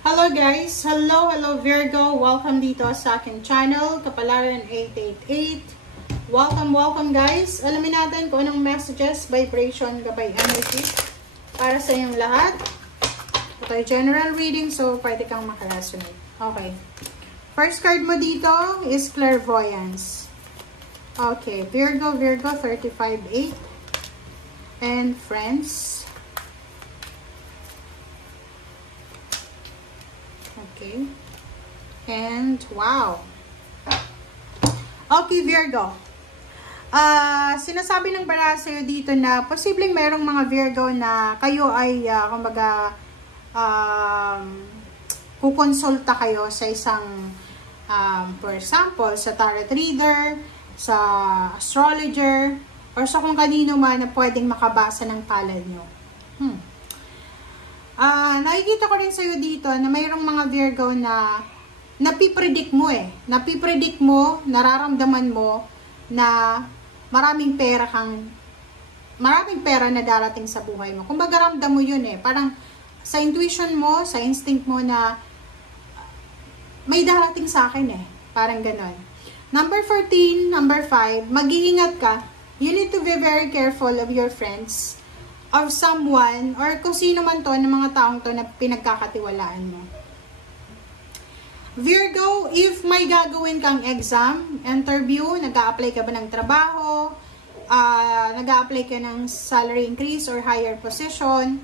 Hello guys! Hello Virgo! Welcome dito sa aking channel, Kapalaran 888. Welcome guys! Alamin natin kung anong messages, vibration, gabay energy para sa inyong lahat. Ito ay general reading, so pwede kang makaresonate. Okay. First card mo dito is clairvoyance. Okay. Virgo 35-8 and friends. Okay. And, wow. Okay, Virgo. Sinasabi ng bara sa'yo dito na posibleng merong mga Virgo na kayo ay, kumbaga, kukonsulta kayo sa isang, for example, sa tarot reader, sa astrologer, or sa kung kanino man na pwedeng makabasa ng palad nyo. Nakikita ko rin sa'yo dito na mayroong mga Virgo na napipredict mo Napipredict mo, nararamdaman mo na maraming pera na darating sa buhay mo. Kumbaga ramdam mo yun Parang sa intuition mo, sa instinct mo na may darating sa akin Parang ganon. Number 14, number 5, mag-iingat ka. You need to be very careful of your friends, of someone, or kung sino man to, ng mga taong to na pinagkakatiwalaan mo. Virgo, if may gagawin kang exam, interview, nag-a-apply ka ba ng trabaho, nag-a-apply ka ng salary increase or higher position,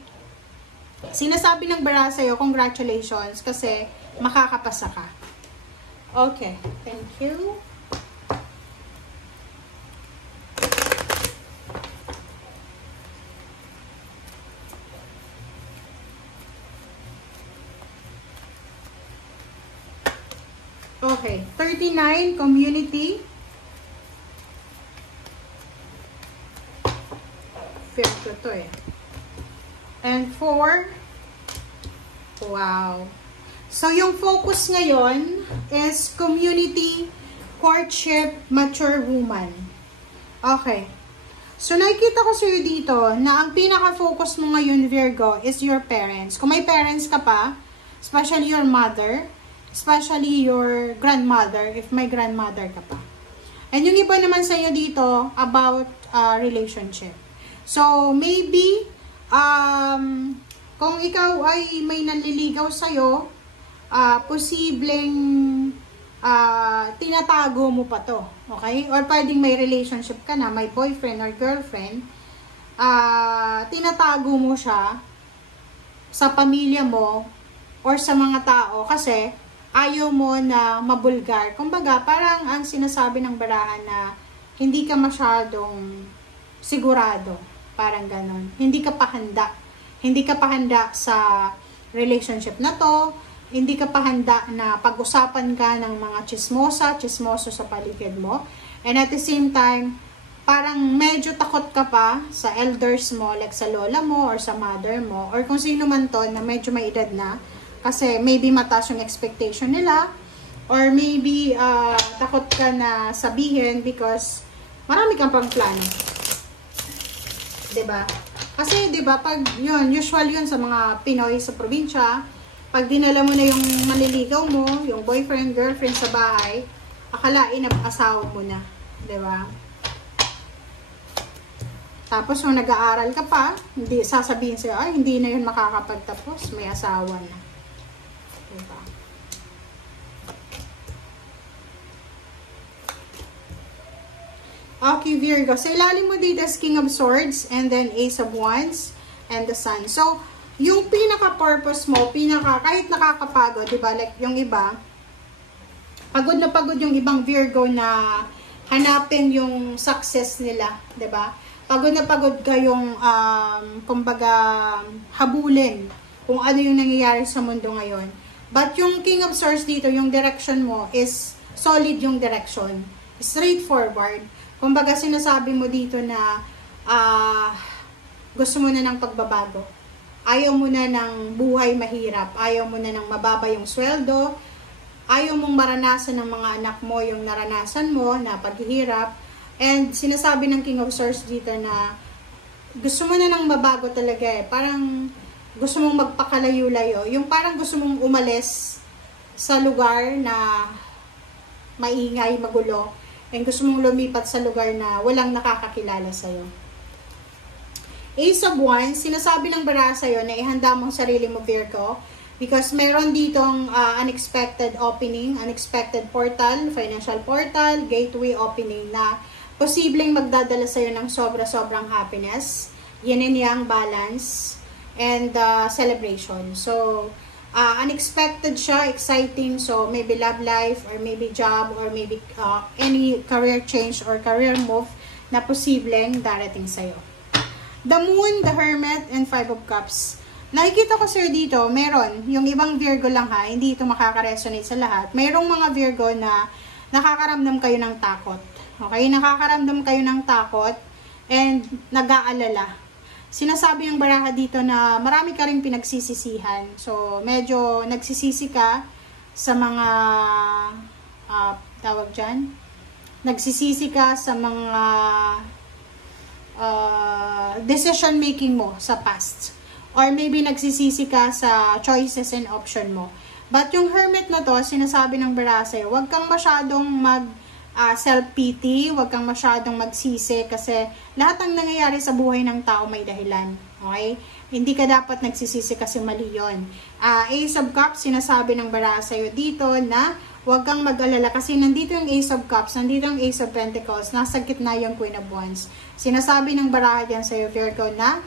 sinasabi ng bara sa'yo, congratulations, kasi makakapasa ka. Okay, thank you. Okay, 39, community. Feel ko to And 4, wow. So, yung focus ngayon is community, courtship, mature woman. Okay. So, nakikita ko sa'yo dito na ang pinaka-focus mo ngayon, Virgo, is your parents. Kung may parents ka pa, especially your mother, especially your grandmother, if may grandmother ka pa. And yung iba naman sa inyo dito about relationship. So, maybe, kung ikaw ay may nanliligaw sa'yo, posibleng tinatago mo pa to. Okay? Or pwedeng may relationship ka na, may boyfriend or girlfriend, tinatago mo siya sa pamilya mo or sa mga tao kasi ayaw mo na mabulgar. Kumbaga, parang ang sinasabi ng barahan na hindi ka masyadong sigurado. Parang ganon. Hindi ka pa handa. Hindi ka pa handa sa relationship na to. Hindi ka pa handa na pag-usapan ka ng mga chismoso sa paligid mo. And at the same time, parang medyo takot ka pa sa elders mo, like sa lola mo or sa mother mo, or kung sino man to na medyo may edad na. Kasi maybe mataas yung expectation nila, or maybe takot ka na sabihin because marami kang pang plano. Diba? Kasi diba, pag yun, usual yun sa mga Pinoy sa probinsya, pag dinala mo na yung maliligaw mo, yung boyfriend, girlfriend sa bahay, akalain na asawa mo na. Diba? Tapos kung nag-aaral ka pa, hindi sasabihin sa'yo, ay hindi na yun makakapagtapos, may asawa na. Diba? Okay, Virgo. Sa ilalim mo dito is King of Swords and then Ace of Wands and the Sun. So, yung pinaka-purpose mo, kahit nakakapagod, diba? Like, yung iba, pagod na pagod yung ibang Virgo na hanapin yung success nila, diba? Pagod na pagod kayong, kumbaga, habulin kung ano yung nangyayari sa mundo ngayon. But yung King of Swords dito, yung direction mo is solid yung direction. Straightforward. Kumbaga sinasabi mo dito na gusto mo na ng pagbabago. Ayaw mo na ng buhay mahirap. Ayaw mo na ng mababa yung sweldo. Ayaw mong maranasan ng mga anak mo yung naranasan mo na paghihirap. And sinasabi ng King of Swords dito na gusto mo na ng mabago talaga Parang gusto mong magpakalayo-layo, yung parang gusto mong umalis sa lugar na maingay, magulo, and gusto mong lumipat sa lugar na walang nakakakilala sa'yo. Ace of Wands, sinasabi ng baraha sa'yo na ihanda mong sarili mo, Virgo, because meron ditong unexpected opening, unexpected portal, financial portal, gateway opening na posibleng magdadala sa'yo ng sobra-sobrang happiness, yin and yang balance, and celebration. So, unexpected siya, exciting. So, maybe love life, or maybe job, or maybe any career change or career move na posibleng darating sa'yo. The Moon, the Hermit, and Five of Cups. Nakikita ko sir dito, meron, yung ibang Virgo lang ha, hindi ito makaka-resonate sa lahat. Mayroong mga Virgo na nakakaramdam kayo ng takot. Okay? Nakakaramdam kayo ng takot and nag-aalala. Sinasabi ng baraha dito na marami ka rin pinagsisisihan. So, medyo nagsisisi ka sa mga, tawag dyan, nagsisisi ka sa mga decision making mo sa past. Or maybe nagsisisi ka sa choices and option mo. But yung Hermit na to, sinasabi ng baraha sa'yo, huwag kang masyadong self-pity, huwag kang masyadong magsisi kasi lahat ng nangyayari sa buhay ng tao may dahilan. Okay? Hindi ka dapat nagsisisi kasi mali yun. Ace of Cups, sinasabi ng baraha sa'yo dito na huwag kang mag-alala kasi nandito yung Ace of Cups, nandito yung Ace of Pentacles, nasa gitna yung Queen of Wands. Sinasabi ng baraha dyan sa'yo, Virgo, na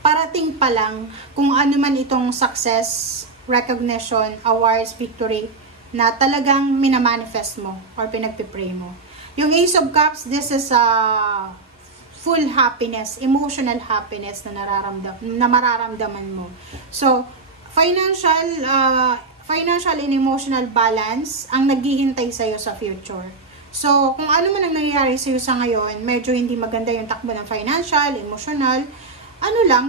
parating pa lang kung ano man itong success, recognition, awards, victory na talagang minamanifest mo or pinagpipray mo. Yung Ace of Cups, this is a full happiness, emotional happiness na mararamdaman mo. So, financial and emotional balance ang naghihintay sa'yo sa future. So, kung ano man ang nangyayari sa'yo sa ngayon, medyo hindi maganda yung takbo ng financial, emotional,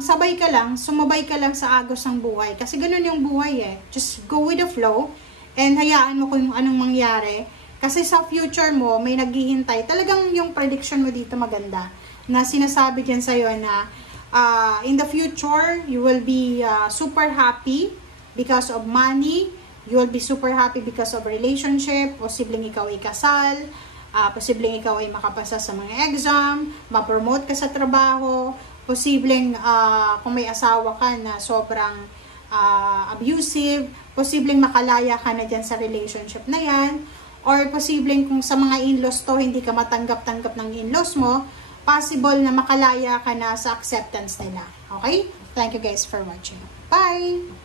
sabay ka lang, sumabay ka lang sa agos ng buhay. Kasi ganun yung buhay eh. Just go with the flow and hayaan mo kung anong mangyari. Kasi sa future mo, may naghihintay. Talagang yung prediction mo dito maganda. Na sinasabi dyan sa'yo na in the future, you will be super happy because of money. You will be super happy because of relationship. Posibleng ikaw ay kasal. Posibleng ikaw ay makapasa sa mga exam. Ma-promote ka sa trabaho. Posibleng kung may asawa ka na sobrang abusive, posibleng makalaya ka na dyan sa relationship na yan, or posibleng kung sa mga in-laws to, hindi ka matanggap-tanggap ng in-laws mo, possible na makalaya ka na sa acceptance nila. Okay? Thank you guys for watching. Bye!